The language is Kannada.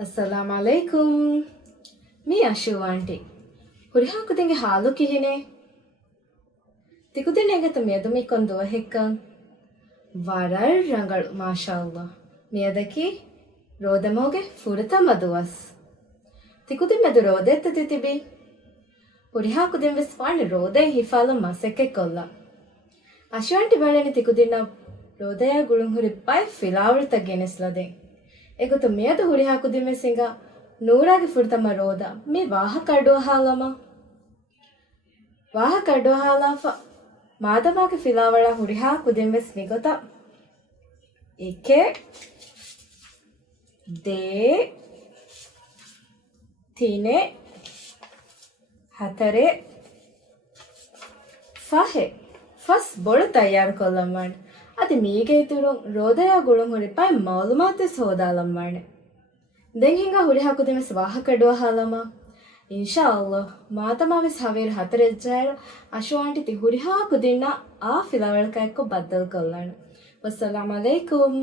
ಅಸ್ಸಲಾಮ್ ಅಲೈಕುಮ್ ಮೀ ಅಶು ಆಂಟಿ ಹುರಿ ಹಾಕುದಿಂಗೆ ಹಾಲು ಕಿಹಿನೆ ತಿಕುದಿನೆಗೆತ ಮೆದುಮಿಕೊಂದು ಹೆಕ್ಕ ವರಳ್ ರಂಗಳು ಮಾಶಾ ಅಲ್ಲಾ ಮಿಯದಕಿ ರೋದಮೋಗೆ ಫುರತ ಮದುವಸ್ ತಿಕುದಿ ಮೆದು ರೋದೆತ್ತ ತಿತಿಬಿ ಹುರಿ ಹಾಕುದಿನ್ ವಿಸ್ವಾಣಿ ರೋದೆ ಹಿಫಾಲ ಮಸೆಕ್ಕೆ ಕೊಲ್ಲ ಅಶು ಆಂಟಿ ಬಳೆನಿ ತಿಕುದಿನ ರೋದಯ ಗುಳುಂ ಹುರಿ ಪೈ ಫಿಲಾವಳ್ತ ಗೆನೆಸ್ಲದೆ ಎಗೊತ್ತು ಮೇದು ಹುರಿ ಹಾಕುದಿಮೆ ಸಿಂಗ ನೂರಾಗಿ ಫುಡ್ತಮ್ಮ ರೋದ ಮೀ ವಾಹ ಕಡ್ಡುವ ಹಾಲಮ್ಮ ವಾಹ ಕಡ್ಡುವ ಹಾಲಾಫ ಮಾದಮಾಗೆ ಫಿಲಾವಳ ಹುರಿ ಹಾಕುದಿಮೆಸ್ ನಿಗೊತ ಇಕೆ ದೇ ತಿನೆ ಹತರೆ ಫಹೆ ಫಸ್ ಬೊಳು ತಯಾರು ಕೊಲ್ಲಮ್ಮಣ್ಣ ಅದು ಮೀಗೆ ಇತುರು ರೋದಯ ಗುಳುಂ ಹುರಿ ಪೈ ಮೌಲುಮಾತೆಸ್ ಹೋದಾಲಮ್ಮಣ್ಣ ದೆಂಗ್ ಹಿಂಗ ಹುರಿ ಹಾಕುದಿಮೆಸ್ ವಾಹ ಕಡ್ಡುವ ಹಾಲಮ್ಮ ಇನ್ಶಾ ಅಲ್ಲಾಹ್ ಮಾತಮಾವೆಸ್ ಹವೇರು ಹತರೆಜ್ಜಾಯರು ಅಶು ಆಂಟಿ ತಿ ಹುರಿ ಹಾಕುದಿನ್ನ ಆ ಫಿಲಾವಳ ಕಾಯ್ಕೊ ಬದ್ದಲ್ ಕೊಲ್ಲಣ್ಣ ವಸ್ಸಲಾಮ್ ಅಲೈಕುಮ್